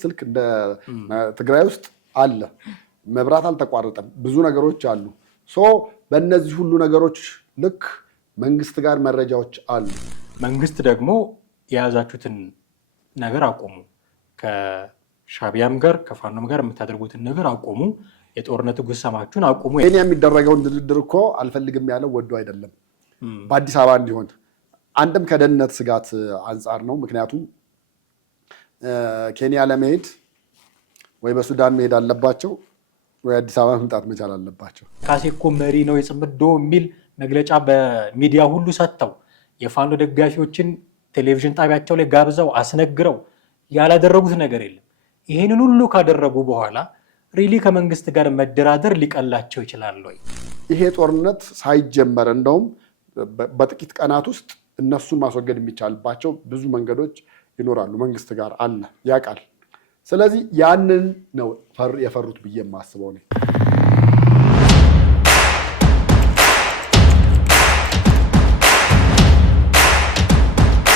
ስልክ እንደ ትግራይ ውስጥ አለ መብራት አልተቋረጠም ብዙ ነገሮች አሉ ሶ በእነዚህ ሁሉ ነገሮች ልክ መንግስት ጋር መረጃዎች አሉ መንግስት ደግሞ የያዛችሁትን ነገር አቆሙ ከሻቢያም ጋር ከፋኖም ጋር የምታደርጉትን ነገር አቆሙ የጦርነት ጉሰማችሁን አቆሙ የኔ የሚደረገውን ድርድር እኮ አልፈልግም ያለው ወዶ አይደለም በአዲስ አበባ እንዲሆን አንድም ከደህንነት ስጋት አንፃር ነው ምክንያቱም ኬንያ ለመሄድ ወይ በሱዳን መሄድ አለባቸው ወይ አዲስ አበባ መምጣት መቻል አለባቸው ካሴኮ መሪ ነው የጽምዶ የሚል መግለጫ በሚዲያ ሁሉ ሰጥተው የፋኖ ደጋፊዎችን ቴሌቪዥን ጣቢያቸው ላይ ጋብዘው አስነግረው ያላደረጉት ነገር የለም ይሄንን ሁሉ ካደረጉ በኋላ ሪሊ ከመንግስት ጋር መደራደር ሊቀላቸው ይችላል ወይ ይሄ ጦርነት ሳይጀመር እንደውም በጥቂት ቀናት ውስጥ እነሱን ማስወገድ የሚቻልባቸው ብዙ መንገዶች ይኖራሉ መንግስት ጋር አለ ያቃል ስለዚህ ያንን ነው የፈሩት ብዬ የማስበው ነው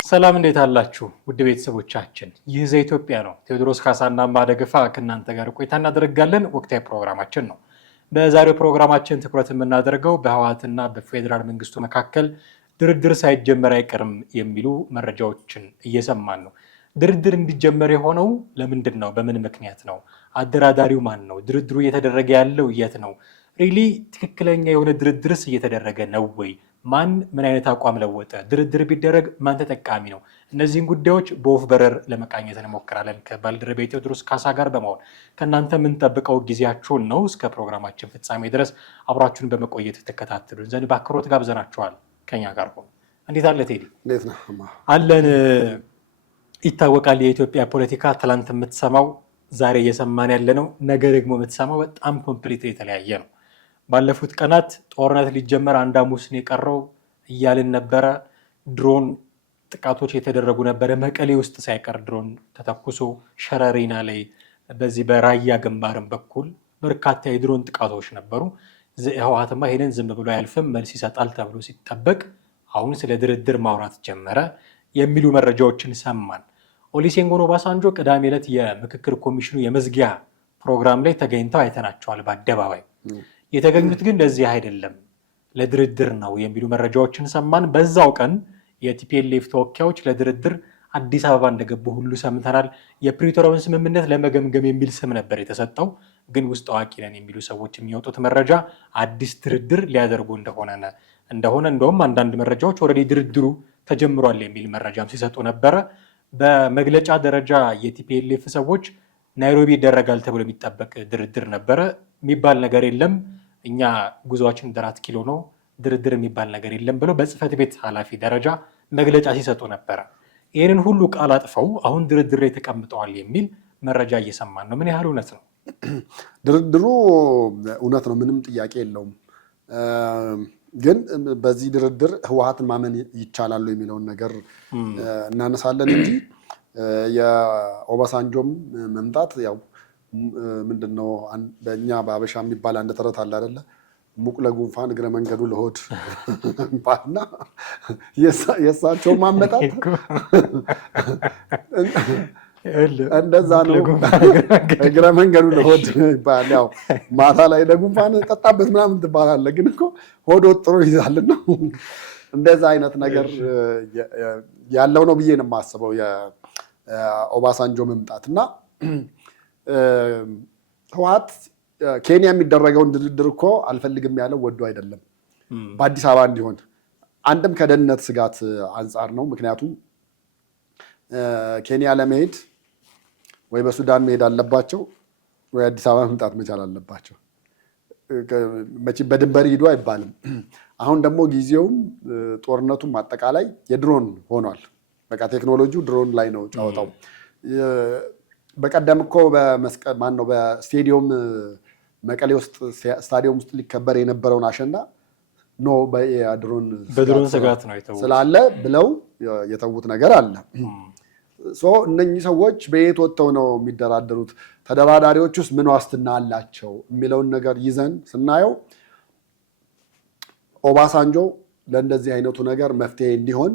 ሰላም እንዴት አላችሁ ውድ ቤተሰቦቻችን ይህ ዘኢትዮጵያ ነው ቴዎድሮስ ካሳና ማደገፋ ከእናንተ ጋር ቆይታ እናደርጋለን ወቅታዊ ፕሮግራማችን ነው በዛሬው ፕሮግራማችን ትኩረት የምናደርገው በህወሓትና በፌደራል መንግስቱ መካከል ድርድር ሳይጀመር አይቀርም የሚሉ መረጃዎችን እየሰማን ነው ድርድር እንዲጀመር የሆነው ለምንድን ነው በምን ምክንያት ነው አደራዳሪው ማን ነው ድርድሩ እየተደረገ ያለው የት ነው ሪሊ ትክክለኛ የሆነ ድርድርስ እየተደረገ ነው ወይ ማን ምን አይነት አቋም ለወጠ ድርድር ቢደረግ ማን ተጠቃሚ ነው እነዚህን ጉዳዮች በወፍ በረር ለመቃኘት እንሞክራለን ከባልደረባዬ ቴዎድሮስ ካሳ ጋር በመሆን ከእናንተ የምንጠብቀው ጊዜያችሁን ነው እስከ ፕሮግራማችን ፍጻሜ ድረስ አብራችሁን በመቆየት ተከታተሉን ዘንድ በአክብሮት ጋብዘናችኋል ከኛ ጋር ሆኖ እንዴት አለ ቴዲ እንዴት ነው አለን ይታወቃል የኢትዮጵያ ፖለቲካ ትላንት የምትሰማው ዛሬ እየሰማን ያለ ነው ነገ ደግሞ የምትሰማው በጣም ኮምፕሊት የተለያየ ነው ባለፉት ቀናት ጦርነት ሊጀመር አንድ ሐሙስ ነው የቀረው እያልን ነበረ ድሮን ጥቃቶች የተደረጉ ነበረ መቀሌ ውስጥ ሳይቀር ድሮን ተተኩሶ ሸረሪና ላይ በዚህ በራያ ግንባርም በኩል በርካታ የድሮን ጥቃቶች ነበሩ ህወሓትማ ይሄንን ዝም ብሎ አያልፍም መልስ ይሰጣል ተብሎ ሲጠበቅ አሁን ስለ ድርድር ማውራት ጀመረ የሚሉ መረጃዎችን ሰማን ኦሉሴጉን ኦባሳንጆ ቅዳሜ ዕለት የምክክር ኮሚሽኑ የመዝጊያ ፕሮግራም ላይ ተገኝተው አይተናቸዋል በአደባባይ የተገኙት ግን ለዚህ አይደለም ለድርድር ነው የሚሉ መረጃዎችን ሰማን በዛው ቀን የቲፒኤልኤፍ ተወካዮች ለድርድር አዲስ አበባ እንደገቡ ሁሉ ሰምተናል የፕሪቶሪያውን ስምምነት ለመገምገም የሚል ስም ነበር የተሰጠው ግን ውስጥ አዋቂ ነን የሚሉ ሰዎች የሚያወጡት መረጃ አዲስ ድርድር ሊያደርጉ እንደሆነ እንደውም አንዳንድ መረጃዎች ኦልሬዲ ድርድሩ ተጀምሯል የሚል መረጃም ሲሰጡ ነበረ በመግለጫ ደረጃ የቲፒኤልኤፍ ሰዎች ናይሮቢ ይደረጋል ተብሎ የሚጠበቅ ድርድር ነበረ የሚባል ነገር የለም እኛ ጉዟችን ደራት ኪሎ ነው ድርድር የሚባል ነገር የለም ብለው በጽህፈት ቤት ኃላፊ ደረጃ መግለጫ ሲሰጡ ነበረ ይህንን ሁሉ ቃል አጥፈው አሁን ድርድር ላይ ተቀምጠዋል የሚል መረጃ እየሰማን ነው ምን ያህል እውነት ነው ድርድሩ እውነት ነው ምንም ጥያቄ የለውም ግን በዚህ ድርድር ህወሓትን ማመን ይቻላል የሚለውን ነገር እናነሳለን እንጂ የኦባሳንጆም መምጣት ያው ምንድነው በእኛ በአበሻ የሚባል አንድ ተረት አለ አይደለ ሙቅ ለጉንፋን እግረ መንገዱ ለሆድ ባና የሳቸው ማመጣት እንደዛ ነው እግረ መንገዱ ለሆድ ይባላል ያው ማታ ላይ ለጉንፋን ጠጣበት ምናምን ትባላለህ ግን እኮ ሆድ ወጥሮ ይዛልና እንደዛ አይነት ነገር ያለው ነው ብዬ ነው የማስበው የኦባሳንጆ መምጣትና ህወሓት ኬንያ የሚደረገውን ድርድር እኮ አልፈልግም ያለው ወዶ አይደለም በአዲስ አበባ እንዲሆን አንድም ከደህንነት ስጋት አንፃር ነው ምክንያቱም ኬንያ ለመሄድ ወይ በሱዳን መሄድ አለባቸው ወይ አዲስ አበባ መምጣት መቻል አለባቸው በድንበር ሂዱ አይባልም አሁን ደግሞ ጊዜውም ጦርነቱም አጠቃላይ የድሮን ሆኗል በቃ ቴክኖሎጂው ድሮን ላይ ነው ጫወታው በቀደም እኮ በመስቀል ማን ነው በስቴዲየም መቀሌ ውስጥ ስታዲየም ውስጥ ሊከበር የነበረውን አሸንዳ ኖ በድሮን ስጋት ነው የተውት ስላለ ብለው የተውት ነገር አለ ሶ እነኚህ ሰዎች በየት ወጥተው ነው የሚደራደሩት ተደራዳሪዎች ውስጥ ምን ዋስትና አላቸው የሚለውን ነገር ይዘን ስናየው ኦባሳንጆ ለእንደዚህ አይነቱ ነገር መፍትሄ እንዲሆን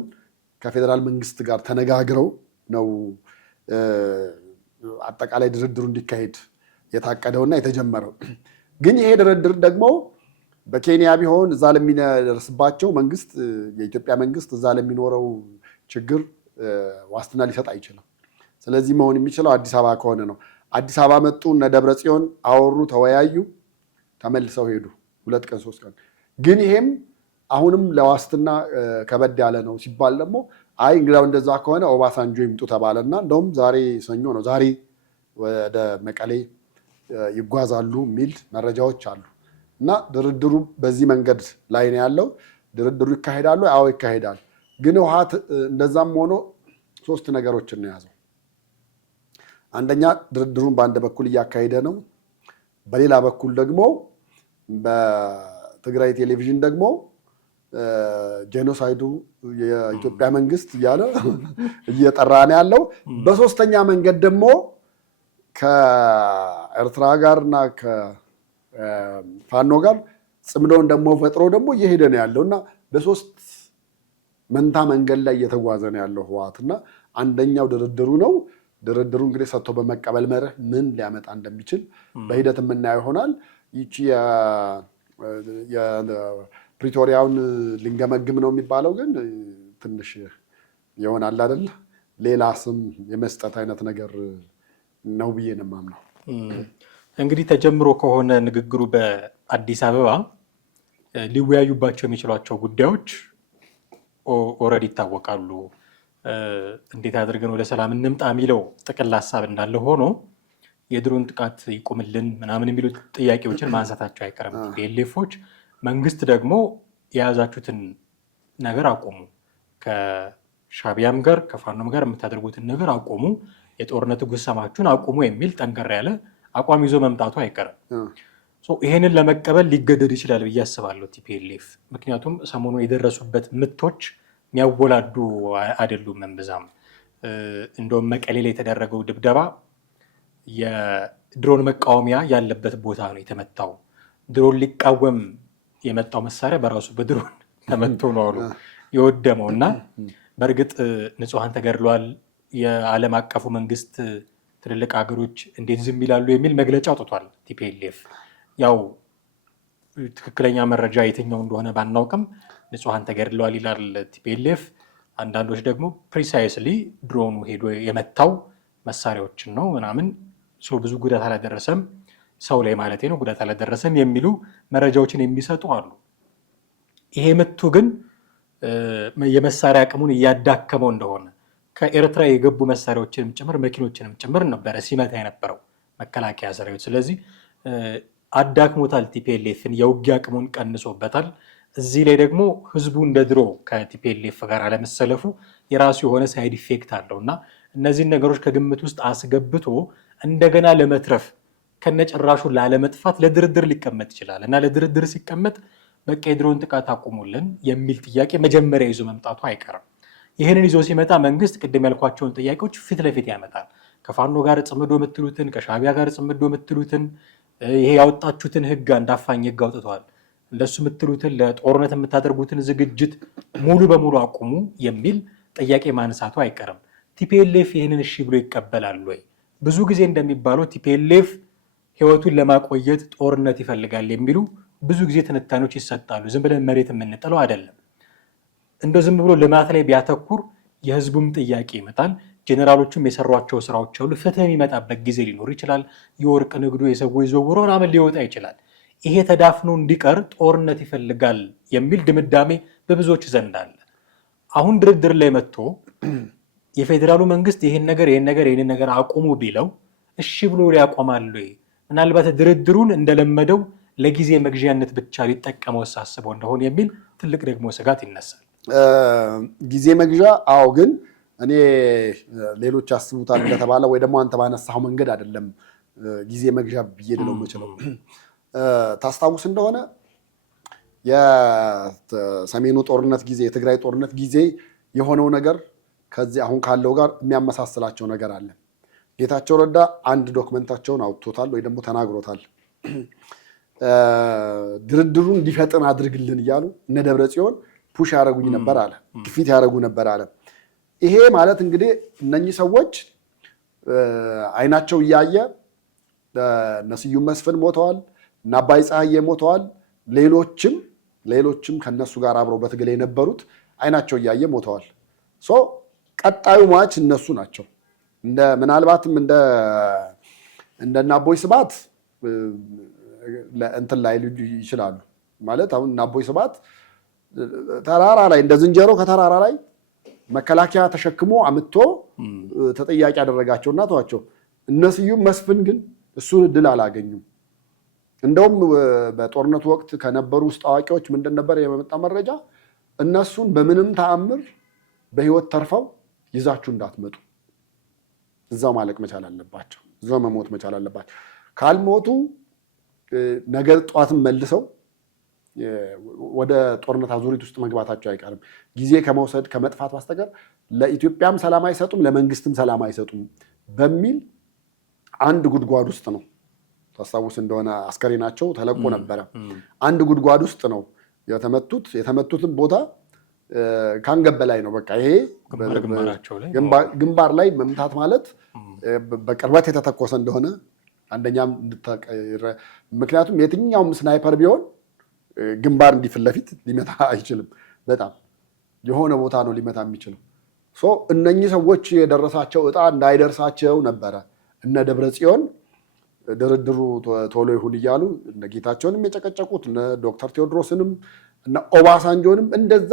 ከፌደራል መንግስት ጋር ተነጋግረው ነው አጠቃላይ ድርድሩ እንዲካሄድ የታቀደውና የተጀመረው። ግን ይሄ ድርድር ደግሞ በኬንያ ቢሆን እዛ ለሚደርስባቸው መንግስት የኢትዮጵያ መንግስት እዛ ለሚኖረው ችግር ዋስትና ሊሰጥ አይችልም። ስለዚህ መሆን የሚችለው አዲስ አበባ ከሆነ ነው። አዲስ አበባ መጡ፣ እነ ደብረ ጽዮን አወሩ፣ ተወያዩ፣ ተመልሰው ሄዱ 2 ቀን 3 ቀን። ግን ይሄም አሁንም ለዋስትና ከበድ ያለ ነው ሲባል ደግሞ አይ እንግዲያው እንደዛ ከሆነ ኦባሳንጆ ይምጡ ተባለና እንደውም ዛሬ ሰኞ ነው፣ ዛሬ ወደ መቀሌ ይጓዛሉ የሚል መረጃዎች አሉ። እና ድርድሩ በዚህ መንገድ ላይ ነው ያለው። ድርድሩ ይካሄዳሉ? አዎ ይካሄዳል። ግን ህወሓት እንደዛም ሆኖ 3 ነገሮችን ነው የያዘው። አንደኛ ድርድሩን በአንድ በኩል እያካሄደ ነው። በሌላ በኩል ደግሞ በትግራይ ቴሌቪዥን ደግሞ ጄኖሳይዱ የኢትዮጵያ መንግስት እያለ እየጠራ ነው ያለው። በሶስተኛ መንገድ ደግሞ ከኤርትራ ጋር እና ከፋኖ ጋር ጽምዶን ደግሞ ፈጥሮ ደግሞ እየሄደ ነው ያለው እና በ3 መንታ መንገድ ላይ እየተጓዘ ነው ያለው ህወሓት እና አንደኛው ድርድሩ ነው። ድርድሩ እንግዲህ ሰጥቶ በመቀበል መርህ ምን ሊያመጣ እንደሚችል በሂደት የምናየው ይሆናል። ይቺ የፕሪቶሪያውን ልንገመግም ነው የሚባለው ግን ትንሽ ይሆናል አይደል? ሌላ ስም የመስጠት አይነት ነገር ነው ብዬ ነው የማምነው። እንግዲህ ተጀምሮ ከሆነ ንግግሩ በአዲስ አበባ ሊወያዩባቸው የሚችሏቸው ጉዳዮች ኦልሬዲ ይታወቃሉ። እንዴት አድርገን ወደ ሰላም እንምጣ የሚለው ጥቅል ሀሳብ እንዳለ ሆኖ የድሮን ጥቃት ይቁምልን ምናምን የሚሉ ጥያቄዎችን ማንሳታቸው አይቀርም ቲፒኤልኤፎች። መንግስት ደግሞ የያዛችሁትን ነገር አቆሙ፣ ከሻቢያም ጋር ከፋኖም ጋር የምታደርጉትን ነገር አቆሙ፣ የጦርነት ጉሰማችሁን አቁሙ የሚል ጠንከር ያለ አቋም ይዞ መምጣቱ አይቀርም። ይሄንን ለመቀበል ሊገደድ ይችላል ብዬ አስባለሁ ቲፒኤልኤፍ። ምክንያቱም ሰሞኑን የደረሱበት ምቶች የሚያወላዱ አይደሉም እምብዛም። እንደውም መቀሌ ላይ የተደረገው ድብደባ የድሮን መቃወሚያ ያለበት ቦታ ነው የተመታው። ድሮን ሊቃወም የመጣው መሳሪያ በራሱ በድሮን ተመቶ ነው አሉ የወደመው። እና በእርግጥ ንጹሐን ተገድለዋል። የዓለም አቀፉ መንግስት ትልልቅ ሀገሮች እንዴት ዝም ይላሉ የሚል መግለጫ አውጥቷል ቲፒኤልኤፍ። ያው ትክክለኛ መረጃ የትኛው እንደሆነ ባናውቅም ንጹሐን ተገድለዋል ይላል ቲፒኤልኤፍ። አንዳንዶች ደግሞ ፕሪሳይስሊ ድሮኑ ሄዶ የመታው መሳሪያዎችን ነው ምናምን ብዙ ጉዳት አላደረሰም ሰው ላይ ማለት ነው ጉዳት አላደረሰም የሚሉ መረጃዎችን የሚሰጡ አሉ። ይሄ ምቱ ግን የመሳሪያ አቅሙን እያዳከመው እንደሆነ ከኤርትራ የገቡ መሳሪያዎችንም ጭምር መኪኖችንም ጭምር ነበረ ሲመታ የነበረው መከላከያ ሰራዊት። ስለዚህ አዳክሞታል ቲፒኤልኤፍን፣ የውጊያ አቅሙን ቀንሶበታል። እዚህ ላይ ደግሞ ህዝቡ እንደ ድሮ ከቲፒኤልኤፍ ጋር አለመሰለፉ የራሱ የሆነ ሳይድ ኢፌክት አለው እና እነዚህን ነገሮች ከግምት ውስጥ አስገብቶ እንደገና ለመትረፍ ከነጭራሹ ላለመጥፋት ለድርድር ሊቀመጥ ይችላል እና ለድርድር ሲቀመጥ በቃ የድሮን ጥቃት አቁሙልን የሚል ጥያቄ መጀመሪያ ይዞ መምጣቱ አይቀርም። ይህንን ይዞ ሲመጣ መንግስት ቅድም ያልኳቸውን ጥያቄዎች ፊት ለፊት ያመጣል። ከፋኖ ጋር ጽምዶ የምትሉትን፣ ከሻቢያ ጋር ጽምዶ የምትሉትን፣ ይሄ ያወጣችሁትን ህግ አንዳፋኝ ህግ አውጥተዋል፣ እንደሱ የምትሉትን ለጦርነት የምታደርጉትን ዝግጅት ሙሉ በሙሉ አቁሙ የሚል ጥያቄ ማንሳቱ አይቀርም። ቲፒኤልኤፍ ይህንን እሺ ብሎ ይቀበላል ወይ? ብዙ ጊዜ እንደሚባለው ቲፒኤልኤፍ ህይወቱን ለማቆየት ጦርነት ይፈልጋል የሚሉ ብዙ ጊዜ ትንታኔዎች ይሰጣሉ። ዝም ብለን መሬት የምንጥለው አይደለም። እንደው ዝም ብሎ ልማት ላይ ቢያተኩር የህዝቡም ጥያቄ ይመጣል። ጄኔራሎቹም የሰሯቸው ስራዎች አሉ። ፍትህ የሚመጣበት ጊዜ ሊኖር ይችላል። የወርቅ ንግዱ፣ የሰዎች ዝውውሩ ምናምን ሊወጣ ይችላል። ይሄ ተዳፍኖ እንዲቀር ጦርነት ይፈልጋል የሚል ድምዳሜ በብዙዎች ዘንድ አለ። አሁን ድርድር ላይ መጥቶ የፌዴራሉ መንግስት ይህን ነገር አቁሙ ቢለው እሺ ብሎ ሊያቆማሉ? ምናልባት ድርድሩን እንደለመደው ለጊዜ መግዣነት ብቻ ሊጠቀመው ሳስበው እንደሆነ የሚል ትልቅ ደግሞ ስጋት ይነሳል። ጊዜ መግዣ አዎ፣ ግን እኔ ሌሎች ያስቡታል እንደተባለ ወይ ደግሞ አንተ ባነሳው መንገድ አይደለም ጊዜ መግዣ ብዬ ልለው የምችለው። ታስታውስ እንደሆነ የሰሜኑ ጦርነት ጊዜ፣ የትግራይ ጦርነት ጊዜ የሆነው ነገር ከዚህ አሁን ካለው ጋር የሚያመሳስላቸው ነገር አለ። ጌታቸው ረዳ አንድ ዶክመንታቸውን አውጥቶታል ወይ ደግሞ ተናግሮታል። ድርድሩን እንዲፈጥን አድርግልን እያሉ እነ ደብረ ጽዮን ፑሽ ያደረጉኝ ነበር አለ፣ ግፊት ያደረጉ ነበር አለ። ይሄ ማለት እንግዲህ እነኚህ ሰዎች አይናቸው እያየ እነ ስዩም መስፍን ሞተዋል፣ እነ አባይ ፀሐዬ ሞተዋል። ሌሎችም ከነሱ ጋር አብረው በትግል የነበሩት አይናቸው እያየ ሞተዋል። ቀጣዩ ሟች እነሱ ናቸው። ምናልባትም እንደነ አቦይ ስብሐት እንትን ላይ ልዩ ይችላሉ ማለት አሁን እነ አቦይ ስብሐት ተራራ ላይ እንደ ዝንጀሮ ከተራራ ላይ መከላከያ ተሸክሞ አምጥቶ ተጠያቂ ያደረጋቸውና ተዋቸው። እነ ስዩም መስፍን ግን እሱን እድል አላገኙም። እንደውም በጦርነቱ ወቅት ከነበሩ ውስጥ አዋቂዎች ምንድን ነበር የመጣ መረጃ እነሱን በምንም ተአምር በህይወት ተርፈው ይዛችሁ እንዳትመጡ፣ እዛው ማለቅ መቻል አለባቸው፣ እዛው መሞት መቻል አለባቸው። ካልሞቱ ነገ ጠዋትም መልሰው ወደ ጦርነት አዙሪት ውስጥ መግባታቸው አይቀርም። ጊዜ ከመውሰድ ከመጥፋት በስተቀር ለኢትዮጵያም ሰላም አይሰጡም፣ ለመንግስትም ሰላም አይሰጡም በሚል አንድ ጉድጓድ ውስጥ ነው። ታስታውስ እንደሆነ አስከሬናቸው ተለቆ ነበረ። አንድ ጉድጓድ ውስጥ ነው የተመቱት። የተመቱትን ቦታ ከአንገት በላይ ነው። በቃ ይሄ ግንባር ላይ መምታት ማለት በቅርበት የተተኮሰ እንደሆነ አንደኛም ምክንያቱም የትኛውም ስናይፐር ቢሆን ግንባር እንዲህ ፊት ለፊት ሊመታ አይችልም። በጣም የሆነ ቦታ ነው ሊመታ የሚችለው። እነኚህ ሰዎች የደረሳቸው እጣ እንዳይደርሳቸው ነበረ እነ ደብረ ጽዮን ድርድሩ ቶሎ ይሁን እያሉ እነ ጌታቸውንም የጨቀጨቁት እነ ዶክተር ቴዎድሮስንም እነ ኦባሳንጆንም እንደዛ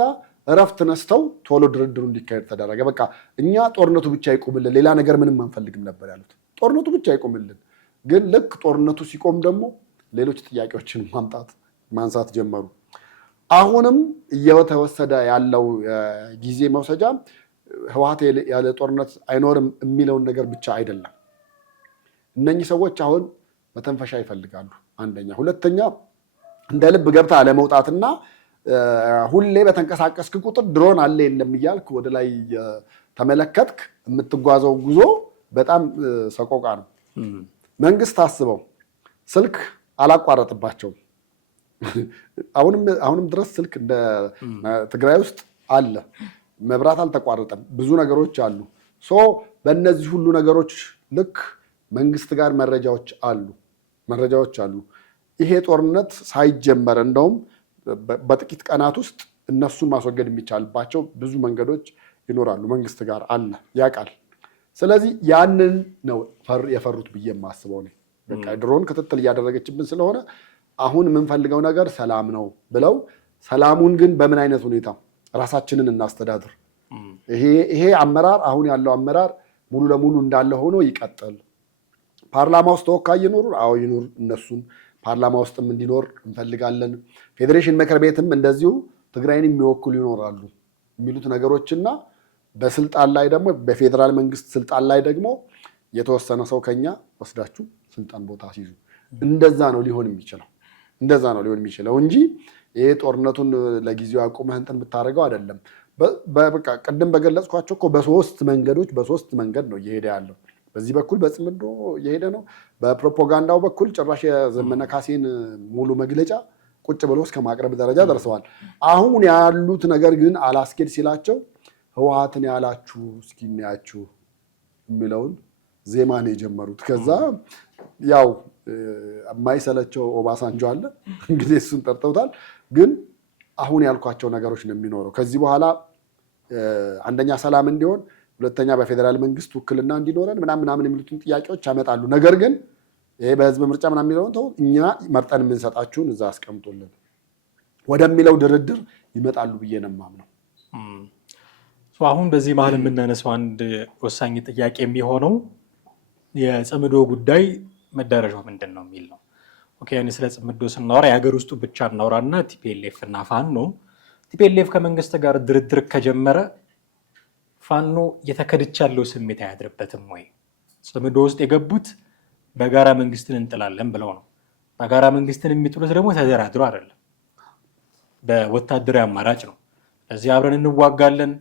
እረፍት ነስተው ቶሎ ድርድሩ እንዲካሄድ ተደረገ። በቃ እኛ ጦርነቱ ብቻ ይቆምልን፣ ሌላ ነገር ምንም አንፈልግም ነበር ያሉት። ጦርነቱ ብቻ ይቆምልን። ግን ልክ ጦርነቱ ሲቆም ደግሞ ሌሎች ጥያቄዎችን ማንሳት ጀመሩ። አሁንም እየተወሰደ ያለው ጊዜ መውሰጃ ህወሓት ያለ ጦርነት አይኖርም የሚለውን ነገር ብቻ አይደለም። እነኚህ ሰዎች አሁን መተንፈሻ ይፈልጋሉ። አንደኛ። ሁለተኛ እንደ ልብ ገብታ አለመውጣትና ሁሌ በተንቀሳቀስክ ቁጥር ድሮን አለ የለም እያልክ ወደ ላይ ተመለከትክ የምትጓዘው ጉዞ በጣም ሰቆቃ ነው። መንግስት አስበው ስልክ አላቋረጥባቸውም። አሁንም ድረስ ስልክ እንደ ትግራይ ውስጥ አለ። መብራት አልተቋረጠም። ብዙ ነገሮች አሉ። በእነዚህ ሁሉ ነገሮች ልክ መንግስት ጋር መረጃዎች አሉ። ይሄ ጦርነት ሳይጀመር እንደውም በጥቂት ቀናት ውስጥ እነሱን ማስወገድ የሚቻልባቸው ብዙ መንገዶች ይኖራሉ። መንግስት ጋር አለ፣ ያውቃል። ስለዚህ ያንን ነው የፈሩት ብዬ የማስበው ነው። በቃ ድሮን ክትትል እያደረገችብን ስለሆነ አሁን የምንፈልገው ነገር ሰላም ነው ብለው፣ ሰላሙን ግን በምን አይነት ሁኔታ ራሳችንን እናስተዳድር፣ ይሄ አመራር አሁን ያለው አመራር ሙሉ ለሙሉ እንዳለ ሆኖ ይቀጥል። ፓርላማ ውስጥ ተወካይ ይኖሩ፣ አዎ ይኖር፣ እነሱን ፓርላማ ውስጥም እንዲኖር እንፈልጋለን። ፌዴሬሽን ምክር ቤትም እንደዚሁ ትግራይን የሚወክሉ ይኖራሉ የሚሉት ነገሮችና በስልጣን ላይ ደግሞ በፌዴራል መንግስት ስልጣን ላይ ደግሞ የተወሰነ ሰው ከኛ ወስዳችሁ ስልጣን ቦታ ሲይዙ፣ እንደዛ ነው ሊሆን የሚችለው እንጂ ይሄ ጦርነቱን ለጊዜው አቁመህ እንትን ብታደርገው አይደለም። በቃ ቅድም በገለጽኳቸው እኮ በሶስት መንገድ ነው እየሄደ ያለው። በዚህ በኩል በጽምዶ እየሄደ ነው። በፕሮፓጋንዳው በኩል ጭራሽ የዘመነ ካሴን ሙሉ መግለጫ ቁጭ ብሎ እስከ ማቅረብ ደረጃ ደርሰዋል። አሁን ያሉት ነገር ግን አላስኬድ ሲላቸው ህወሓትን ያላችሁ እስኪ እናያችሁ የሚለውን ዜማ ነው የጀመሩት። ከዛ ያው የማይሰለቸው ኦባሳንጆ አለ እንግዲህ እሱን ጠርተውታል። ግን አሁን ያልኳቸው ነገሮች ነው የሚኖረው ከዚህ በኋላ። አንደኛ ሰላም እንዲሆን፣ ሁለተኛ በፌዴራል መንግስት ውክልና እንዲኖረን ምናምን የሚሉትን ጥያቄዎች ያመጣሉ። ነገር ግን ይሄ በህዝብ ምርጫ ምናምን የሚለውን ተው፣ እኛ መርጠን የምንሰጣችሁን እዛ አስቀምጡልን ወደሚለው ድርድር ይመጣሉ ብዬ ነው የማምነው። አሁን በዚህ መሀል የምናነሳው አንድ ወሳኝ ጥያቄ የሚሆነው የጽምዶ ጉዳይ መዳረሻው ምንድን ነው የሚል ነው። ስለ ጽምዶ ስናወራ የሀገር ውስጡ ብቻ እናውራና ቲፒኤልኤፍ እና ፋኖ ቲፒኤልኤፍ ከመንግስት ጋር ድርድር ከጀመረ ፋኖ የተከድቻለው ስሜት አያድርበትም ወይ? ጽምዶ ውስጥ የገቡት በጋራ መንግስትን እንጥላለን ብለው ነው። በጋራ መንግስትን የሚጥሉት ደግሞ ተደራድሮ አይደለም፣ በወታደራዊ አማራጭ ነው። ስለዚህ አብረን እንዋጋለን፣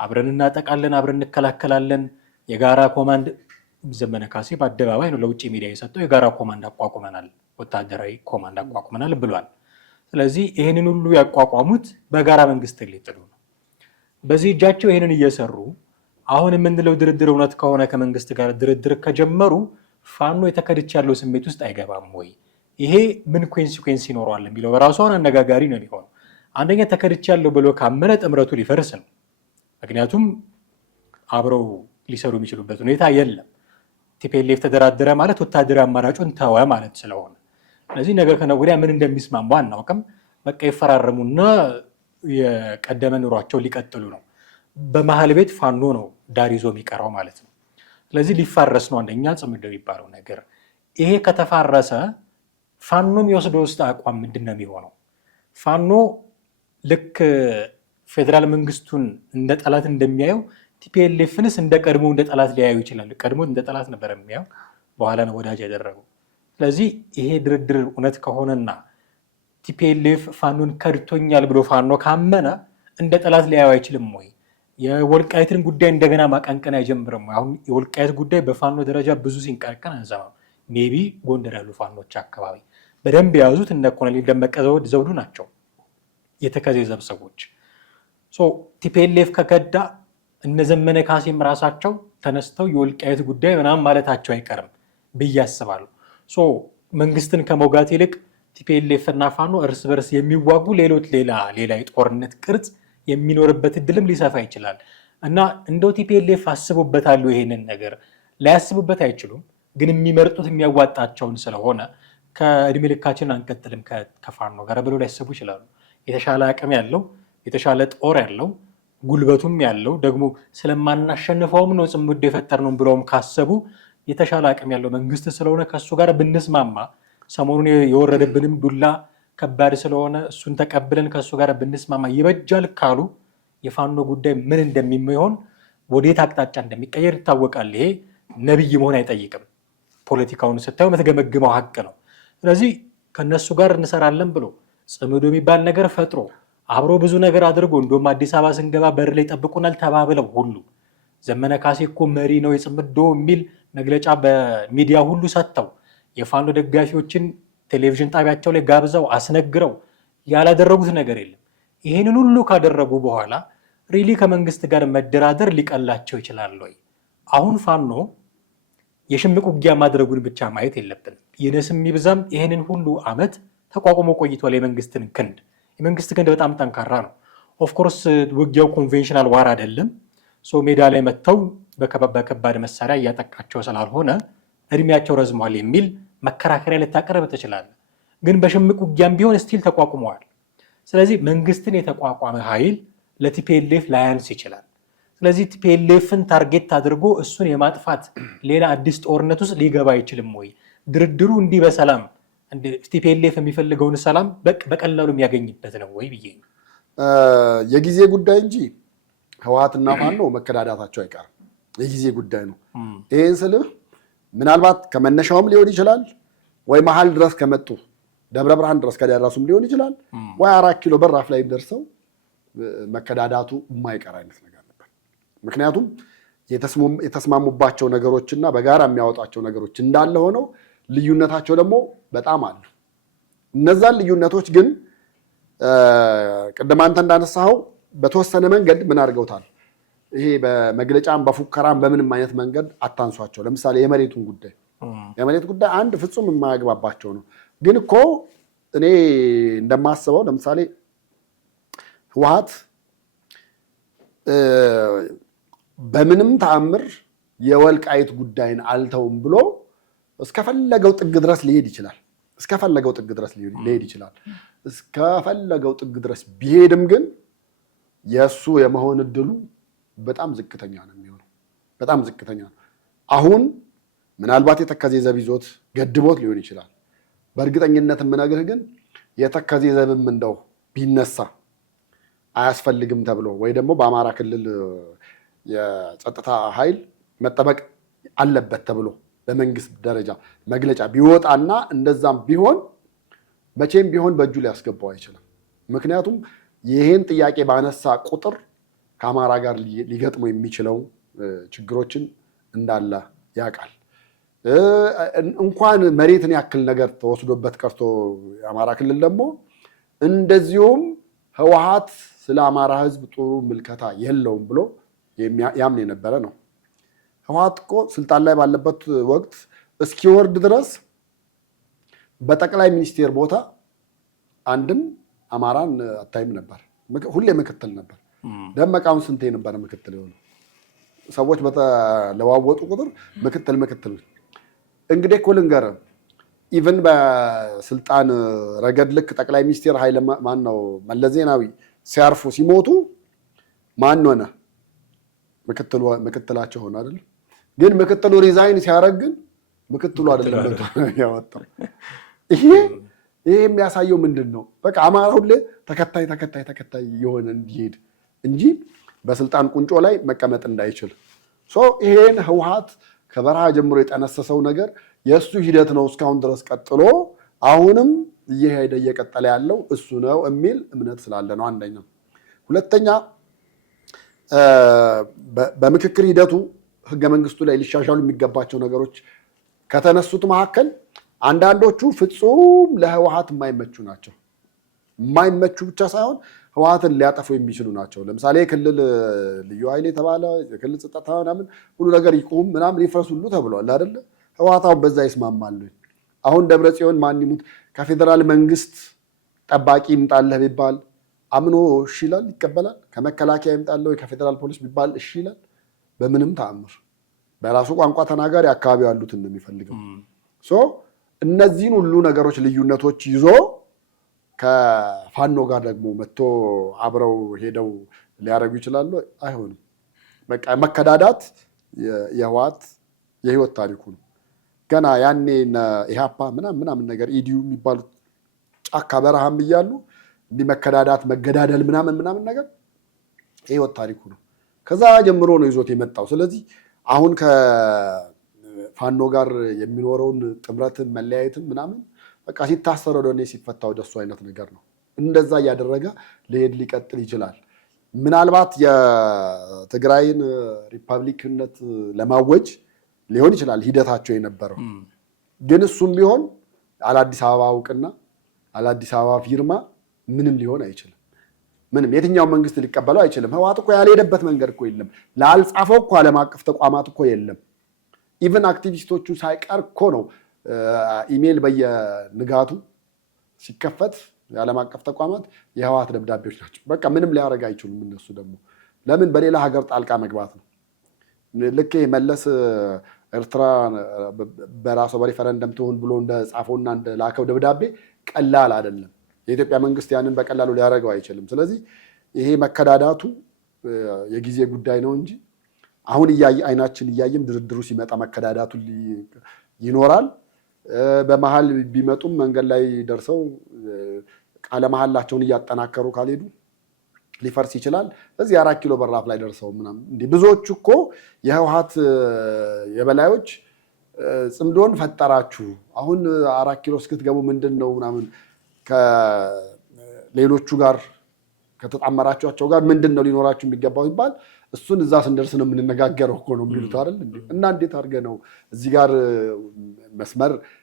አብረን እናጠቃለን፣ አብረን እንከላከላለን። የጋራ ኮማንድ ዘመነ ካሴ በአደባባይ ነው ለውጭ ሚዲያ የሰጠው። የጋራ ኮማንድ አቋቁመናል፣ ወታደራዊ ኮማንድ አቋቁመናል ብሏል። ስለዚህ ይህንን ሁሉ ያቋቋሙት በጋራ መንግስት ሊጥሉ ነው። በዚህ እጃቸው ይህንን እየሰሩ አሁን የምንለው ድርድር እውነት ከሆነ ከመንግስት ጋር ድርድር ከጀመሩ ፋኖ የተከድች ያለው ስሜት ውስጥ አይገባም ወይ? ይሄ ምን ኮንሲኩዌንስ ይኖረዋል የሚለው በራሱ አሁን አነጋጋሪ ነው የሚሆነው። አንደኛ ተከድች ያለው ብሎ ካመነ ጥምረቱ ሊፈርስ ነው። ምክንያቱም አብረው ሊሰሩ የሚችሉበት ሁኔታ የለም። ቲፒኤልኤፍ ተደራደረ ማለት ወታደራዊ አማራጩን ተወ ማለት ስለሆነ፣ ስለዚህ ነገ ከነገ ወዲያ ምን እንደሚስማሙ አናውቅም። በቃ ይፈራረሙና የቀደመ ኑሯቸው ሊቀጥሉ ነው። በመሀል ቤት ፋኖ ነው ዳር ይዞ የሚቀረው ማለት ነው። ስለዚህ ሊፋረስ ነው አንደኛ ጽምዶ የሚባለው ነገር። ይሄ ከተፋረሰ ፋኖ የሚወስደው ውስጥ አቋም ምንድን ነው የሚሆነው? ፋኖ ልክ ፌዴራል መንግስቱን እንደ ጠላት እንደሚያየው ቲፒኤልኤፍንስ እንደ ቀድሞ እንደ ጠላት ሊያዩ ይችላል። ቀድሞ እንደ ጠላት ነበር የሚያየው፣ በኋላ ነው ወዳጅ ያደረገው። ስለዚህ ይሄ ድርድር እውነት ከሆነና ቲፒኤልኤፍ ፋኖን ከድቶኛል ብሎ ፋኖ ካመነ እንደ ጠላት ሊያዩ አይችልም ወይ? የወልቃይትን ጉዳይ እንደገና ማቀንቀን አይጀምርም? አሁን የወልቃይት ጉዳይ በፋኖ ደረጃ ብዙ ሲንቀነቀን አንሰማም። ሜቢ ጎንደር ያሉ ፋኖች አካባቢ በደንብ የያዙት እነ ኮሎኔል ደመቀ ዘውዱ ናቸው፣ የተከዜ ዘብ ሰዎች። ቲፒኤልኤፍ ከከዳ እነ ዘመነ ካሴም ራሳቸው ተነስተው የወልቃይት ጉዳይ ምናምን ማለታቸው አይቀርም ብዬ አስባለሁ። መንግስትን ከመውጋት ይልቅ ቲፒኤልኤፍ እና ፋኖ እርስ በርስ የሚዋጉ ሌላ የጦርነት ቅርጽ የሚኖርበት እድልም ሊሰፋ ይችላል እና እንደው ቲፒኤልኤፍ አስቡበታሉ። ይሄንን ነገር ላያስቡበት አይችሉም፣ ግን የሚመርጡት የሚያዋጣቸውን ስለሆነ ከእድሜ ልካችን አንቀጥልም ከፋኖ ጋር ብለው ሊያስቡ ይችላሉ። የተሻለ አቅም ያለው የተሻለ ጦር ያለው ጉልበቱም ያለው ደግሞ ስለማናሸንፈውም ነው ጽምዶ የፈጠርነው ብለውም ካሰቡ የተሻለ አቅም ያለው መንግስት ስለሆነ ከእሱ ጋር ብንስማማ፣ ሰሞኑን የወረደብንም ዱላ ከባድ ስለሆነ እሱን ተቀብለን ከእሱ ጋር ብንስማማ ይበጃል ካሉ የፋኖ ጉዳይ ምን እንደሚሆን ወዴት አቅጣጫ እንደሚቀየር ይታወቃል። ይሄ ነብይ መሆን አይጠይቅም። ፖለቲካውን ስታዩ የምትገመግመው ሀቅ ነው። ስለዚህ ከነሱ ጋር እንሰራለን ብሎ ጽምዶ የሚባል ነገር ፈጥሮ አብሮ ብዙ ነገር አድርጎ እንደውም አዲስ አበባ ስንገባ በር ላይ ጠብቁናል ተባብለው ሁሉ ዘመነ ካሴ እኮ መሪ ነው የጽምዶ የሚል መግለጫ በሚዲያ ሁሉ ሰጥተው የፋኖ ደጋፊዎችን ቴሌቪዥን ጣቢያቸው ላይ ጋብዘው አስነግረው ያላደረጉት ነገር የለም። ይህንን ሁሉ ካደረጉ በኋላ ሪሊ ከመንግስት ጋር መደራደር ሊቀላቸው ይችላል ወይ? አሁን ፋኖ የሽምቅ ውጊያ ማድረጉን ብቻ ማየት የለብንም። ይነስም ይብዛም ይህንን ሁሉ ዓመት ተቋቁሞ ቆይቷል። የመንግስት ክንድ በጣም ጠንካራ ነው። ኦፍኮርስ ውጊያው ኮንቬንሽናል ዋር አይደለም። ሜዳ ላይ መጥተው በከባድ መሳሪያ እያጠቃቸው ስላልሆነ እድሜያቸው ረዝሟል የሚል መከራከሪያ ልታቀርብ ትችላለህ። ግን በሽምቅ ውጊያም ቢሆን ስቲል ተቋቁመዋል። ስለዚህ መንግስትን የተቋቋመ ኃይል ለቲፒኤልኤፍ ላያንስ ይችላል። ስለዚህ ቲፒኤልኤፍን ታርጌት አድርጎ እሱን የማጥፋት ሌላ አዲስ ጦርነት ውስጥ ሊገባ አይችልም ወይ? ድርድሩ እንዲህ በሰላም ቲፒኤልኤፍ የሚፈልገውን ሰላም በቀላሉ የሚያገኝበት ነው ወይ ብዬ ነው። የጊዜ ጉዳይ እንጂ ህወሓትና ፋኖ መከዳዳታቸው አይቀርም። የጊዜ ጉዳይ ነው። ይህን ስልህ ምናልባት ከመነሻውም ሊሆን ይችላል፣ ወይ መሀል ድረስ ከመጡ ደብረ ብርሃን ድረስ ከደረሱም ሊሆን ይችላል፣ ወይ 4 ኪሎ በራፍ ላይ ደርሰው መከዳዳቱ የማይቀር አይነት ነገር ነበር። ምክንያቱም የተስማሙባቸው ነገሮችና በጋራ የሚያወጣቸው ነገሮች እንዳለ ሆነው ልዩነታቸው ደግሞ በጣም አሉ። እነዛን ልዩነቶች ግን ቅድም አንተ እንዳነሳኸው በተወሰነ መንገድ ምን አድርገውታል? ይሄ በመግለጫም በፉከራም በምንም አይነት መንገድ አታንሷቸው። ለምሳሌ የመሬት ጉዳይ አንድ ፍጹም የማያግባባቸው ነው። ግን እኮ እኔ እንደማስበው ለምሳሌ ህወሓት በምንም ተአምር የወልቃይት ጉዳይን አልተውም ብሎ እስከፈለገው ጥግ ድረስ ሊሄድ ይችላል። እስከፈለገው ጥግ ድረስ ቢሄድም ግን የእሱ የመሆን እድሉ በጣም ዝቅተኛ ነው የሚሆነው። በጣም ዝቅተኛ ነው። አሁን ምናልባት የተከዜ ዘብ ይዞት ገድቦት ሊሆን ይችላል። በእርግጠኝነት የምነግርህ ግን የተከዜ ዘብም እንደው ቢነሳ አያስፈልግም ተብሎ ወይ ደግሞ በአማራ ክልል የጸጥታ ኃይል መጠበቅ አለበት ተብሎ በመንግስት ደረጃ መግለጫ ቢወጣና እንደዛም ቢሆን መቼም ቢሆን በእጁ ሊያስገባው አይችልም። ምክንያቱም ይህን ጥያቄ ባነሳ ቁጥር ከአማራ ጋር ሊገጥሙ የሚችለው ችግሮችን እንዳለ ያውቃል። እንኳን መሬትን ያክል ነገር ተወስዶበት ቀርቶ የአማራ ክልል ደግሞ እንደዚሁም ህወሓት ስለ አማራ ህዝብ ጥሩ ምልከታ የለውም ብሎ ያምን የነበረ ነው። ህወሓት እኮ ስልጣን ላይ ባለበት ወቅት እስኪወርድ ድረስ በጠቅላይ ሚኒስቴር ቦታ አንድም አማራን አታይም ነበር። ሁሌ ምክትል ነበር። ደመቃውን ስንቴ ነበር ምክትል የሆነው? ሰዎች በተለዋወጡ ቁጥር ምክትል። እንግዲህ እኮ ልንገርህ፣ ኢቭን በስልጣን ረገድ ልክ ጠቅላይ ሚኒስቴር መለስ ዜናዊ ሲያርፉ ሲሞቱ ማን ሆነ? ምክትላቸው ሆነ አይደል? ግን ምክትሉ ሪዛይን ሲያደርግ ግን ምክትሉ አይደለም ያወጣው። ይሄ የሚያሳየው ምንድን ነው? በቃ አማራ ሁሌ ተከታይ የሆነ እንዲሄድ እንጂ በስልጣን ቁንጮ ላይ መቀመጥ እንዳይችል። ይሄን ህወሓት ከበረሃ ጀምሮ የጠነሰሰው ነገር የእሱ ሂደት ነው እስካሁን ድረስ ቀጥሎ አሁንም እየሄደ እየቀጠለ ያለው እሱ ነው የሚል እምነት ስላለ ነው። አንደኛው። ሁለተኛ በምክክር ሂደቱ ህገ መንግስቱ ላይ ሊሻሻሉ የሚገባቸው ነገሮች ከተነሱት መካከል አንዳንዶቹ ፍጹም ለህወሓት የማይመቹ ናቸው። የማይመቹ ብቻ ሳይሆን ህወሓትን ሊያጠፉ የሚችሉ ናቸው። ለምሳሌ የክልል ልዩ ኃይል የተባለ የክልል ጸጥታ ምናምን ሁሉ ነገር ይቁም ምናምን ይፍረስ ሁሉ ተብሏል አይደለ? ህወሓት አሁን በዛ ይስማማሉ። አሁን ደብረጽዮን ማን ይሙት ከፌዴራል መንግስት ጠባቂ ይምጣልህ ቢባል አምኖ እሺ ይላል፣ ይቀበላል። ከመከላከያ ይምጣልህ ወይ ከፌዴራል ፖሊስ ቢባል እሺ ይላል? በምንም ተአምር። በራሱ ቋንቋ ተናጋሪ አካባቢ ያሉትን ነው የሚፈልገው። እነዚህን ሁሉ ነገሮች ልዩነቶች ይዞ ከፋኖ ጋር ደግሞ መጥቶ አብረው ሄደው ሊያደርጉ ይችላሉ? አይሆንም። በቃ መከዳዳት የህወሓት የህይወት ታሪኩ ነው። ገና ያኔ ኢህአፓ ምናምን ነገር ኢዲዩ የሚባሉት ጫካ በረሃም እያሉ እንዲህ መከዳዳት መገዳደል ምናምን ነገር የህይወት ታሪኩ ነው። ከዛ ጀምሮ ነው ይዞት የመጣው። ስለዚህ አሁን ከፋኖ ጋር የሚኖረውን ጥምረትን መለያየትን ምናምን በቃ ሲታሰረ ወደ እኔ ሲፈታ ወደ እሱ አይነት ነገር ነው። እንደዛ እያደረገ ሊቀጥል ይችላል። ምናልባት የትግራይን ሪፐብሊክነት ለማወጅ ሊሆን ይችላል ሂደታቸው የነበረው። ግን እሱም ቢሆን አለአዲስ አበባ እውቅና አለአዲስ አበባ ፊርማ ምንም ሊሆን አይችልም። ምንም የትኛው መንግስት ሊቀበለው አይችልም። ህወሓት እኮ ያልሄደበት መንገድ እኮ የለም። ላልጻፈው እኮ ዓለም አቀፍ ተቋማት እኮ የለም። ኢቨን አክቲቪስቶቹ ሳይቀር እኮ ነው ኢሜል በየንጋቱ ሲከፈት የዓለም አቀፍ ተቋማት የህወሓት ደብዳቤዎች ናቸው። በቃ ምንም ሊያደርግ አይችሉም። እነሱ ደግሞ ለምን በሌላ ሀገር ጣልቃ መግባት ነው። ልክ መለስ ኤርትራ በራሷ በሪፈረንደም ትሆን ብሎ እንደጻፈውና እንደላከው ደብዳቤ ቀላል አይደለም። የኢትዮጵያ መንግስት ያንን በቀላሉ ሊያደርገው አይችልም። ስለዚህ ይሄ መከዳዳቱ የጊዜ ጉዳይ ነው እንጂ አሁን አይናችን እያየም ድርድሩ ሲመጣ መከዳዳቱ ይኖራል። በመሀል ቢመጡም መንገድ ላይ ደርሰው ቃለ መሀላቸውን እያጠናከሩ ካልሄዱ ሊፈርስ ይችላል። እዚህ 4 ኪሎ በራፍ ላይ ደርሰው ምናምን እንዲህ ብዙዎቹ እኮ የህወሓት የበላዮች ጽምዶን ፈጠራችሁ አሁን 4 ኪሎ እስክትገቡ ምንድን ነው ምናምን ከሌሎቹ ጋር ከተጣመራቸዋቸው ጋር ምንድን ነው ሊኖራችሁ የሚገባው ይባል እሱን እዛ ስንደርስ ነው የምንነጋገረው እኮ ነው የሚሉት አይደል? እና እንዴት አድርገህ ነው እዚህ ጋር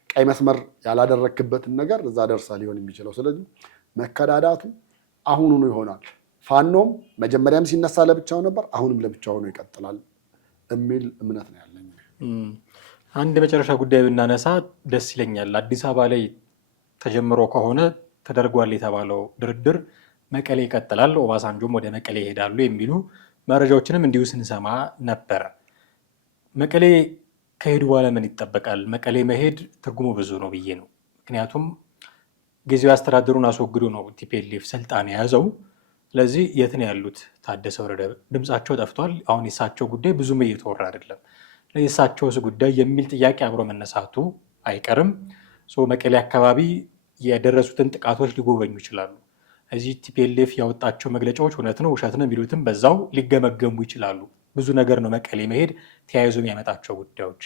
ቀይ መስመር ያላደረክበትን ነገር እዛ ደርሳ ሊሆን የሚችለው? ስለዚህ መከዳዳቱ አሁኑኑ ይሆናል። ፋኖም መጀመሪያም ሲነሳ ለብቻው ነበር፣ አሁንም ለብቻው ሆኖ ይቀጥላል የሚል እምነት ነው ያለኝ። አንድ የመጨረሻ ጉዳይ ብናነሳ ደስ ይለኛል። አዲስ አበባ ላይ ተጀምሮ ከሆነ ተደርጓል የተባለው ድርድር መቀሌ ይቀጥላል፣ ኦባሳንጆም ወደ መቀሌ ይሄዳሉ የሚሉ መረጃዎችንም እንዲሁ ስንሰማ ነበረ። መቀሌ ከሄዱ በኋላ ምን ይጠበቃል? መቀሌ መሄድ ትርጉሙ ብዙ ነው ብዬ ነው። ምክንያቱም ጊዜያዊ አስተዳደሩን አስወግዶ ነው ቲፒኤልኤፍ ስልጣን የያዘው። ስለዚህ የት ነው ያሉት? ታደሰ ወረደ ድምፃቸው ጠፍቷል። አሁን የእሳቸው ጉዳይ ብዙም እየተወራ አይደለም። የእሳቸውስ ጉዳይ የሚል ጥያቄ አብሮ መነሳቱ አይቀርም። መቀሌ አካባቢ የደረሱትን ጥቃቶች ሊጎበኙ ይችላሉ። እዚህ ቲፒኤልኤፍ ያወጣቸው መግለጫዎች እውነት ነው ውሸት ነው የሚሉትም በዛው ሊገመገሙ ይችላሉ። ብዙ ነገር ነው መቀሌ መሄድ ተያይዞ የሚያመጣቸው ጉዳዮች።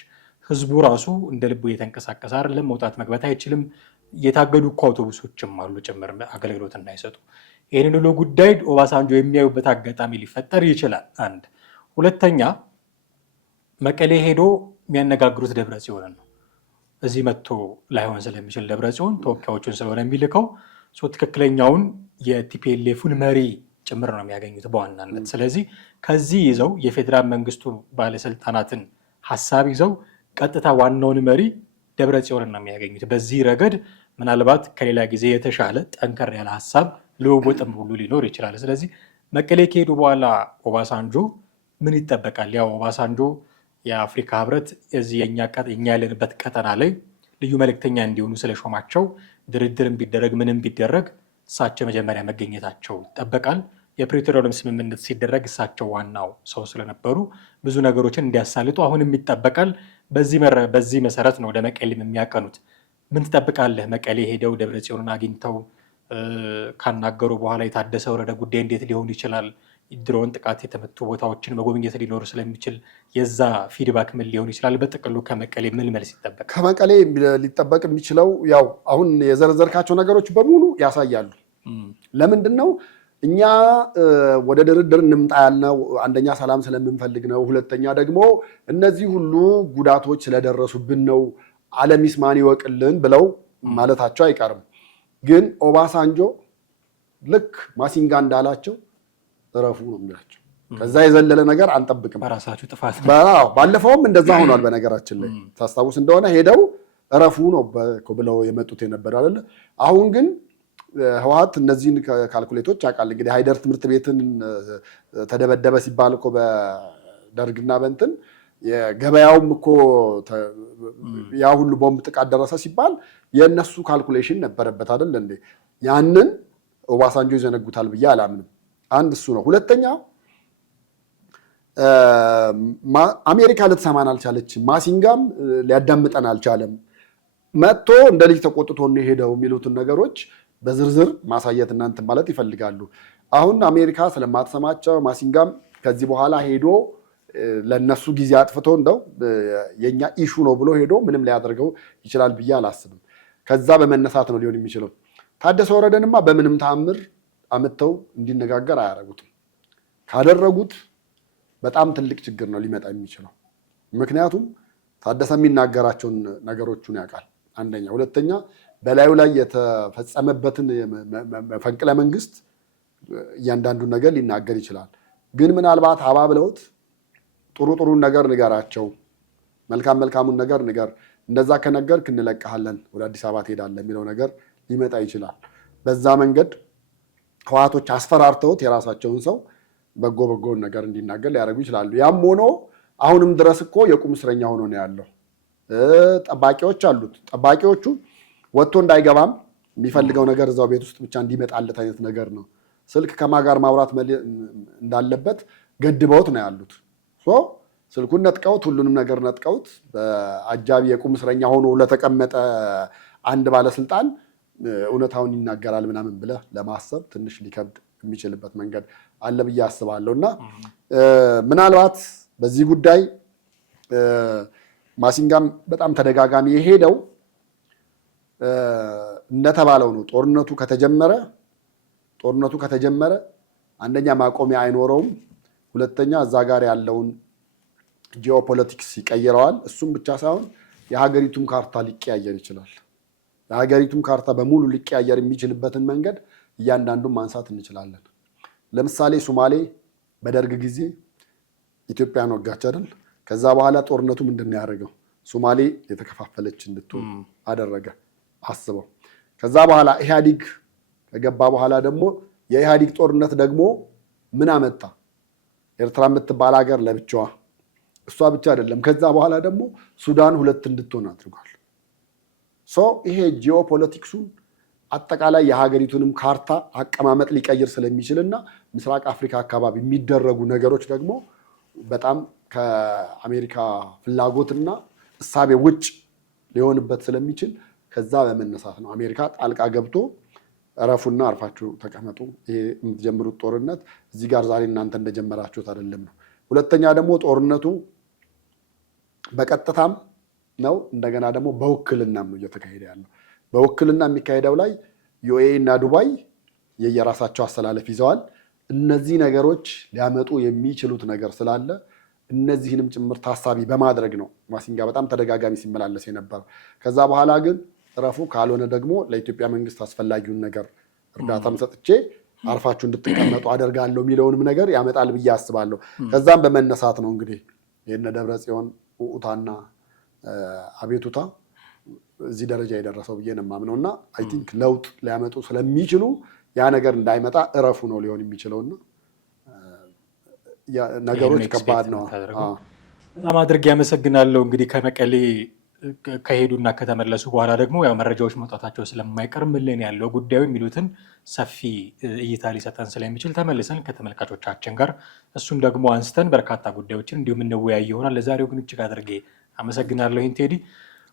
ህዝቡ ራሱ እንደ ልቡ እየተንቀሳቀሰ አይደለም፣ መውጣት መግባት አይችልም። የታገዱ እኮ አውቶቡሶችም አሉ ጭምር አገልግሎት እንዳይሰጡ። ይህንን ሁሉ ጉዳይ ኦባሳንጆ የሚያዩበት አጋጣሚ ሊፈጠር ይችላል። አንድ ሁለተኛ፣ መቀሌ ሄዶ የሚያነጋግሩት ደብረ ጽዮንን ነው። እዚህ መጥቶ ላይሆን ስለሚችል ደብረ ጽዮን ተወካዮቹን ስለሆነ የሚልከው ትክክለኛውን የቲፒኤልኤፉን መሪ ጭምር ነው የሚያገኙት በዋናነት። ስለዚህ ከዚህ ይዘው የፌዴራል መንግስቱ ባለስልጣናትን ሀሳብ ይዘው ቀጥታ ዋናውን መሪ ደብረጽዮንን ነው የሚያገኙት። በዚህ ረገድ ምናልባት ከሌላ ጊዜ የተሻለ ጠንከር ያለ ሀሳብ ልውውጥም ሁሉ ሊኖር ይችላል። ስለዚህ መቀሌ ከሄዱ በኋላ ኦባሳንጆ ምን ይጠበቃል? ያው ኦባሳንጆ የአፍሪካ ህብረት የዚህ የኛ ያለንበት ቀጠና ላይ ልዩ መልእክተኛ እንዲሆኑ ስለሾማቸው ድርድርም ቢደረግ ምንም ቢደረግ እሳቸው መጀመሪያ መገኘታቸው ይጠበቃል። የፕሪቶሪያውም ስምምነት ሲደረግ እሳቸው ዋናው ሰው ስለነበሩ ብዙ ነገሮችን እንዲያሳልጡ አሁንም ይጠበቃል። በዚህ መሰረት ነው ወደ መቀሌም የሚያቀኑት። ምን ትጠብቃለህ? መቀሌ ሄደው ደብረጽዮንን አግኝተው ካናገሩ በኋላ የታደሰ ወረደ ጉዳይ እንዴት ሊሆን ይችላል? ድሮን ጥቃት የተመቱ ቦታዎችን መጎብኘት ሊኖር ስለሚችል የዛ ፊድባክ ምን ሊሆን ይችላል? በጥቅሉ ከመቀሌ ምን መልስ ይጠበቃል? ከመቀሌ ሊጠበቅ የሚችለው ያው አሁን የዘረዘርካቸው ነገሮች በሙሉ ያሳያሉ። ለምንድን ነው እኛ ወደ ድርድር እንምጣ ያልነው? አንደኛ ሰላም ስለምንፈልግ ነው። ሁለተኛ ደግሞ እነዚህ ሁሉ ጉዳቶች ስለደረሱብን ነው። ዓለም ይስማን ይወቅልን ብለው ማለታቸው አይቀርም። ግን ኦባሳንጆ ልክ ማሲንጋ እንዳላቸው እረፉ ነው የሚላቸው። ከዛ የዘለለ ነገር አንጠብቅም። በራሳችሁ ጥፋት። ባለፈውም እንደዛ ሆኗል። በነገራችን ላይ ታስታውስ እንደሆነ ሄደው እረፉ ነው ብለው የመጡት የነበረ አይደለ? አሁን ግን ህወሓት እነዚህን ካልኩሌቶች ያውቃል። እንግዲህ ሃይደር ትምህርት ቤትን ተደበደበ ሲባል እኮ በደርግና በእንትን የገበያውም እኮ ያ ሁሉ ቦምብ ጥቃት ደረሰ ሲባል የእነሱ ካልኩሌሽን ነበረበት አይደል እንዴ? ያንን ኦባሳንጆ ይዘነጉታል ብዬ አላምንም። አንድ እሱ ነው። ሁለተኛ አሜሪካ ልትሰማን አልቻለችም፣ ማሲንጋም ሊያዳምጠን አልቻለም፣ መጥቶ እንደ ልጅ ተቆጥቶ ነው የሄደው የሚሉትን ነገሮች በዝርዝር ማሳየት እናንተ ማለት ይፈልጋሉ። አሁን አሜሪካ ስለማትሰማቸው ማሲንጋም ከዚህ በኋላ ሄዶ ለነሱ ጊዜ አጥፍቶ እንደው የኛ ኢሹ ነው ብሎ ሄዶ ምንም ሊያደርገው ይችላል ብዬ አላስብም። ከዛ በመነሳት ነው ሊሆን የሚችለው። ታደሰ ወረደንማ በምንም ተአምር አመተው እንዲነጋገር አያደርጉትም። ካደረጉት በጣም ትልቅ ችግር ነው ሊመጣ የሚችለው። ምክንያቱም ታደሰ የሚናገራቸውን ነገሮቹን ያውቃል፣ አንደኛ። ሁለተኛ በላዩ ላይ የተፈጸመበትን መፈንቅለ መንግስት እያንዳንዱን ነገር ሊናገር ይችላል። ግን ምናልባት አባብለውት ጥሩ ጥሩን ነገር ንገራቸው፣ መልካም መልካሙን ነገር ንገር፣ እንደዛ ከነገርክ እንለቅሃለን፣ ወደ አዲስ አበባ ትሄዳለህ የሚለው ነገር ሊመጣ ይችላል። በዛ መንገድ ህወሓቶች አስፈራርተውት የራሳቸውን ሰው በጎ በጎውን ነገር እንዲናገር ሊያደርጉ ይችላሉ። ያም ሆኖ አሁንም ድረስ እኮ የቁም እስረኛ ሆኖ ነው ያለው። ጠባቂዎች አሉት። ጠባቂዎቹ ወጥቶ እንዳይገባም የሚፈልገው ነገር እዛው ቤት ውስጥ ብቻ እንዲመጣለት አይነት ነገር ነው። ስልክ ከማጋር ማውራት እንዳለበት ገድበውት ነው ያሉት። ስልኩን ነጥቀውት ሁሉንም ነገር ነጥቀውት በአጃቢ የቁም እስረኛ ሆኖ ለተቀመጠ አንድ ባለስልጣን እውነታውን ይናገራል ምናምን ብለህ ለማሰብ ትንሽ ሊከብድ የሚችልበት መንገድ አለ ብዬ አስባለሁ። እና ምናልባት በዚህ ጉዳይ ማሲንጋም በጣም ተደጋጋሚ የሄደው እንደተባለው ነው። ጦርነቱ ከተጀመረ አንደኛ ማቆሚያ አይኖረውም፣ ሁለተኛ እዛ ጋር ያለውን ጂኦፖለቲክስ ይቀይረዋል። እሱም ብቻ ሳይሆን የሀገሪቱም ካርታ ሊቀያየር ይችላል። የሀገሪቱም ካርታ በሙሉ ሊቀያየር የሚችልበትን መንገድ እያንዳንዱን ማንሳት እንችላለን። ለምሳሌ ሶማሌ በደርግ ጊዜ ኢትዮጵያን ወጋች አይደል? ከዛ በኋላ ጦርነቱ ምንድን ነው ያደረገው? ሶማሌ የተከፋፈለች እንድትሆን አደረገ። አስበው። ከዛ በኋላ ኢህአዲግ ከገባ በኋላ ደግሞ የኢህአዲግ ጦርነት ደግሞ ምን አመጣ? ኤርትራ የምትባል ሀገር ለብቻዋ፣ እሷ ብቻ አይደለም። ከዛ በኋላ ደግሞ ሱዳን ሁለት እንድትሆን አድርጓል። ይሄ ጂኦፖለቲክሱን አጠቃላይ የሀገሪቱንም ካርታ አቀማመጥ ሊቀይር ስለሚችልና ምስራቅ አፍሪካ አካባቢ የሚደረጉ ነገሮች ደግሞ በጣም ከአሜሪካ ፍላጎትና እሳቤ ውጭ ሊሆንበት ስለሚችል ከዛ በመነሳት ነው አሜሪካ ጣልቃ ገብቶ እረፉና አርፋችሁ ተቀመጡ፣ ይሄ የምትጀምሩት ጦርነት እዚህ ጋር ዛሬ እናንተ እንደጀመራችሁት አይደለም ነው። ሁለተኛ ደግሞ ጦርነቱ በቀጥታም ነው፣ እንደገና ደግሞ በውክልናም ነው እየተካሄደ ያለው። በውክልና የሚካሄደው ላይ ዩኤኢ እና ዱባይ የየራሳቸው አሰላለፍ ይዘዋል። እነዚህ ነገሮች ሊያመጡ የሚችሉት ነገር ስላለ እነዚህንም ጭምር ታሳቢ በማድረግ ነው ማሲንጋ በጣም ተደጋጋሚ ሲመላለስ የነበረው። ከዛ በኋላ ግን እረፉ፣ ካልሆነ ደግሞ ለኢትዮጵያ መንግስት አስፈላጊውን ነገር እርዳታም ሰጥቼ አርፋችሁ እንድትቀመጡ አደርጋለሁ የሚለውንም ነገር ያመጣል ብዬ አስባለሁ። ከዛም በመነሳት ነው እንግዲህ የነ ደብረጽዮን ውኡታና አቤቱታ እዚህ ደረጃ የደረሰው ብዬ ነው የማምነው እና አይ ቲንክ ለውጥ ሊያመጡ ስለሚችሉ ያ ነገር እንዳይመጣ እረፉ ነው ሊሆን የሚችለውና ነገሮች ከባድ ነው። በጣም አድርጌ ያመሰግናለሁ። እንግዲህ ከመቀሌ ከሄዱና ከተመለሱ በኋላ ደግሞ ያው መረጃዎች መውጣታቸው ስለማይቀር ምን ላይ ነው ያለው ጉዳዩ የሚሉትን ሰፊ እይታ ሊሰጠን ስለሚችል ተመልሰን ከተመልካቾቻችን ጋር እሱን ደግሞ አንስተን በርካታ ጉዳዮችን እንዲሁም እንወያይ ይሆናል። ለዛሬው ግን እጅግ አድርጌ አመሰግናለሁ ቴዲ።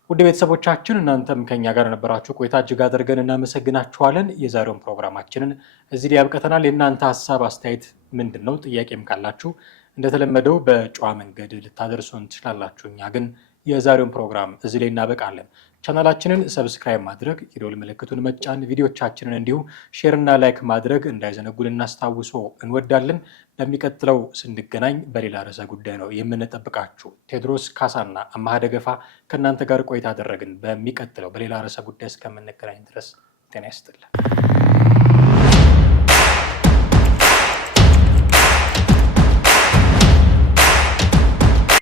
ውድ ቤተሰቦቻችን እናንተም ከኛ ጋር ነበራችሁ ቆይታ እጅግ አድርገን እናመሰግናችኋለን። የዛሬውን ፕሮግራማችንን እዚህ ላይ ያብቅተናል። የእናንተ ሀሳብ አስተያየት ምንድን ነው? ጥያቄም ካላችሁ እንደተለመደው በጨዋ መንገድ ልታደርሱን ትችላላችሁ። እኛ ግን የዛሬውን ፕሮግራም እዚህ ላይ እናበቃለን። ቻናላችንን ሰብስክራይብ ማድረግ፣ የደወል ምልክቱን መጫን፣ ቪዲዮቻችንን እንዲሁ ሼርና ላይክ ማድረግ እንዳይዘነጉ ልናስታውሶ እንወዳለን። በሚቀጥለው ስንገናኝ በሌላ ርዕሰ ጉዳይ ነው የምንጠብቃችሁ። ቴዎድሮስ ካሳና አማሃ ደገፋ ከእናንተ ጋር ቆይታ አደረግን። በሚቀጥለው በሌላ ርዕሰ ጉዳይ እስከምንገናኝ ድረስ ጤና ይስጥልን።